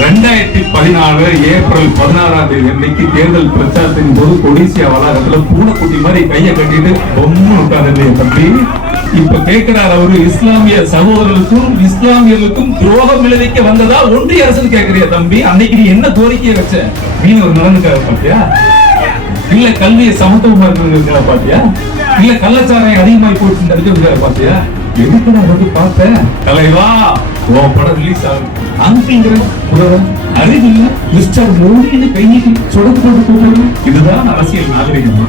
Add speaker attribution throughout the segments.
Speaker 1: ரெண்டாயிரத்தி பதினாலு ஏப்ரல் பதினாறாம் தேதி அன்னைக்கு தேர்தல் பிரச்சாரத்தின் போது கொடிசியா வளாகத்துல பூனைக்குட்டி மாதிரி கைய கட்டிட்டு பொம்மை உட்கார்ந்து தம்பி. இப்ப கேட்கிறார் அவரு இஸ்லாமிய சகோதரர்களுக்கும் இஸ்லாமியர்களுக்கும் துரோகம் விளைவிக்க வந்ததா ஒன்றிய அரசு கேட்கறியா தம்பி. அன்னைக்கு நீ என்ன கோரிக்கையை வச்ச? மீனவர் நலனுக்காக பாத்தியா இல்ல கல்வியை சமத்துவமா இருக்கிறதுக்காக பாத்தியா இல்ல கள்ளச்சாராயம் அதிகமாகி போச்சு இருக்கிறதுக்காக பாத்தியா எதுக்கு நான் வந்து பார்த்தேன்? தலைவா உன் படம் ரிலீஸ் ஆகும் அங்கிங்கிற புலவன் அறிவில்ல. மிஸ்டர் மோடின்னு கை நீட்டி சொடக்கு போட்டு கூப்பிடுறது இதுதான் அரசியல் நாகரிகமா?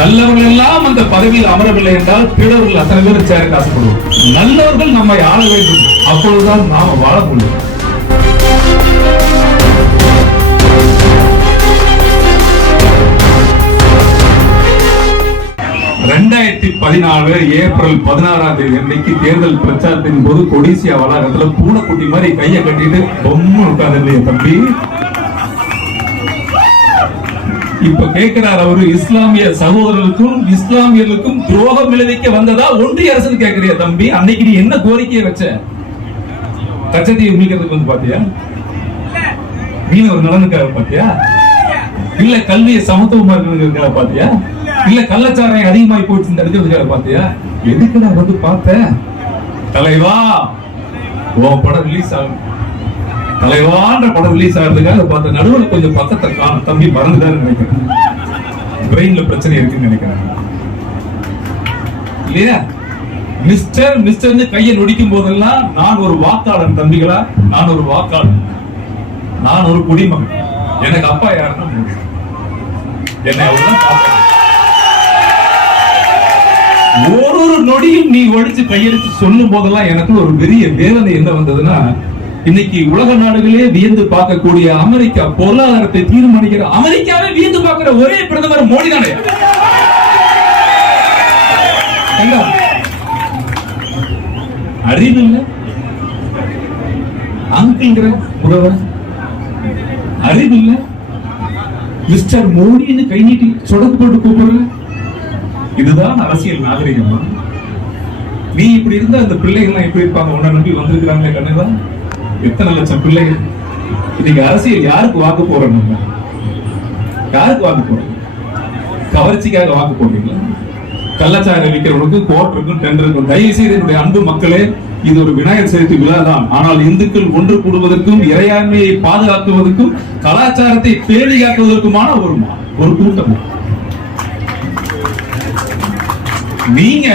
Speaker 1: நல்லவர்கள் எல்லாம் அந்த பதவியில் அமரவில்லை என்றால் கீழவர்கள் அத்தனை பேர் சேருக்கு ஆசைப்படுவோம் நல்லவர்கள் நம்மை ஆள வேண்டும். அப்பொழுதுதான் நாம வாழ முடியும். ரெண்டாயிரத்தி பதினாலு ஏப்ரல் பதினாறாம் தேதி அன்னைக்கு தேர்தல் பிரச்சாரத்தின் போது கொடிசியா வளாகத்துல பூனைக்குட்டி மாதிரி கைய கட்டிட்டு பொம்மை உட்கார்ந்து தம்பி. இப்ப கேட்கிறார் அவரு இஸ்லாமிய சகோதரர்களுக்கும் இஸ்லாமியர்களுக்கும் துரோகம் விளைவிக்க வந்ததா ஒன்றிய அரசு கேட்கறியா தம்பி. அன்னைக்கு நீ என்ன கோரிக்கையை வச்ச? கச்சத்தீவு மீட்கிறதுக்கு வந்து பாத்தியா? மீனவர் நலனுக்காக பாத்தியா? இல்ல கல்வியை சமத்துவமா இருக்கிறதுக்காக பாத்தியா? இல்ல கள்ளச்சாராயம் அதிகமாகி போச்சு தடுக்கிறதுக்காக பாத்தியா எதுக்கு நான் வந்து பார்த்தேன் தலைவா உன் படம் ரிலீஸ் ஆகும் தலைவான்ற படம் ரிலீஸ் ஆகிறதுக்காக பார்த்த நடுவில் கொஞ்சம் பக்கத்தை காணும் தம்பி மறந்துதான் நினைக்கிறேன். பிரெயின்ல பிரச்சனை இருக்குன்னு நினைக்கிறேன். இல்லையா? மிஸ்டர் மிஸ்டர்னு கையை நொடிக்கும் போதெல்லாம் நான் ஒரு வாக்காளன் தம்பிகளா. நான் ஒரு வாக்காளன். நான் ஒரு குடிமகன். எனக்கு அப்பா யாருன்னா என்ன என்னை அவர்தான் பார்க்கணும். ஒரு ஒரு நொடியும் நீ ஒழிச்சு கையெழுத்து சொல்லும் போதெல்லாம் எனக்கு ஒரு பெரிய வேதனை என்ன வந்ததுன்னா இன்னைக்கு உலக நாடுகளே வியந்து பார்க்கக்கூடிய அமெரிக்கா பொருளாதாரத்தை தீர்மானிக்கிற அமெரிக்காவே வியந்து பார்க்கிற ஒரே பிரதமர் மோடி தானே? கண்டா? அறிவில்லை அங்கிள்ங்கிற உறவன் இல்ல? மிஸ்டர் மோடின்னு கை நீட்டி சொடக்கு போட்டு கூப்பிடுற இதுதான் அரசியல் நாகரிகமா? நீ இப்படி இருந்த அந்த பிள்ளைகள்லாம் எப்படி இருப்பாங்க? உன்ன நம்பி வந்திருக்கிறாங்களே கண்ணுதான் எத்தனை லட்சம் பிள்ளைகள்? இன்னைக்கு அரசியல் யாருக்கு வாக்கு போறோம் நம்ம? யாருக்கு வாக்கு போறோம் கவர்ச்சிக்காக வாக்கு போடுறீங்களா? கள்ளச்சாரை விற்கிறவனுக்கு கோர்ட் இருக்கும் டெண்டர் இருக்கும். தயவு செய்து என்னுடைய அன்பு மக்களே இது ஒரு விநாயகர் சதுர்த்தி விழா தான். ஆனால் இந்துக்கள் ஒன்று கூடுவதற்கும் இறையாண்மையை பாதுகாக்குவதற்கும் கலாச்சாரத்தை பேணி காக்குவதற்குமான ஒரு ஒரு கூட்டம் நீங்க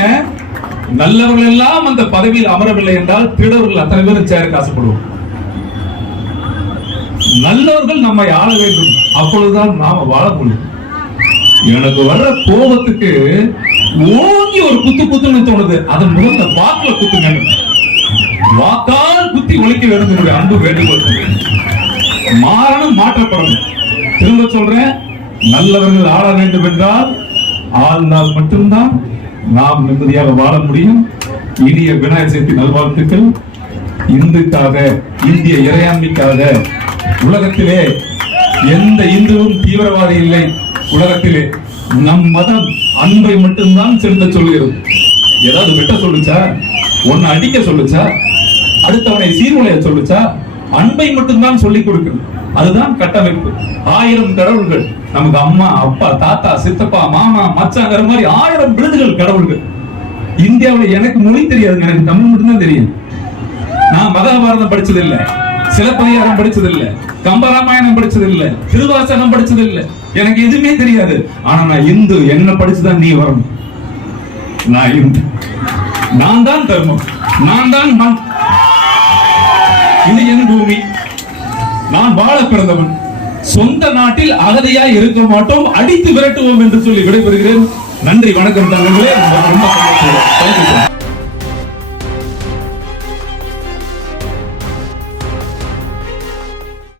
Speaker 1: நல்லவர்கள் எல்லாம் அந்த பதவியில் அமரவில்லை என்றால் திருடவர்கள் அத்தனை பேரும் சேருக்கு ஆசைப்படுவோம் நல்லவர்கள் நம்மை ஆள வேண்டும். அப்பொழுதுதான் நாம வாழ முடியும். எனக்கு வர்ற கோபத்துக்கு ஓங்கி ஒரு குத்து குத்துன்னு தோணுது. அதன் முதல்ல வாக்குல குத்துங்க வாக்கால் குத்தி ஒழிக்க வேண்டும் என்னுடைய அன்பு வேண்டுகோள். மாறணும் மாற்றப்படணும். திரும்ப சொல்றேன் நல்லவர்கள் ஆள வேண்டும் என்றால் ஆழ்ந்தால் மட்டும்தான் நாம் நிம்மதியாக வாழ முடியும். இனிய விநாயகர் சதுர்த்தி நல்வாழ்த்துக்கள். இந்துக்காக இந்திய இறையாண்மைக்காக உலகத்திலே எந்த இந்துவும் தீவிரவாதி இல்லை. உலகத்திலே நம் மதம் அன்பை மட்டும்தான் செலுத்த சொல்கிறது. ஏதாவது வெட்ட சொல்லுச்சா? ஒன்னு அடிக்க சொல்லுச்சா? அடுத்தவனை சீர்குலைய சொல்லுச்சா? அன்பை மட்டும்தான் சொல்லிக் கொடுக்கணும். அதுதான் கட்டமைப்பு. ஆயிரம் கடவுள்கள் நமக்கு அம்மா அப்பா தாத்தா சித்தப்பா மாமா மச்சாங்கிற மாதிரி ஆயிரம் விருதுகள் கடவுள்கள். இந்தியாவுல எனக்கு மொழி தெரியாதுங்க எனக்கு தமிழ் மட்டும்தான் தெரியும். நான் மகாபாரதம் படிச்சது இல்ல சிலப்பதிகாரம் படிச்சது இல்ல கம்பராமாயணம் படிச்சது இல்ல திருவாசகம் படிச்சது இல்ல எனக்கு எதுவுமே தெரியாது. ஆனா நான் இந்து என்ன படிச்சுதான் நீ வரணும். நான் இந்து. நான் தான் தர்மம். நான் தான் மண். இது என் பூமி. நான் வாழ பிறந்தவன். சொந்த நாட்டில் அகதியாய் இருக்க மாட்டோம் அடித்து விரட்டுவோம் என்று சொல்லி விடைபெறுகிறேன். நன்றி வணக்கம் தங்களே ரொம்ப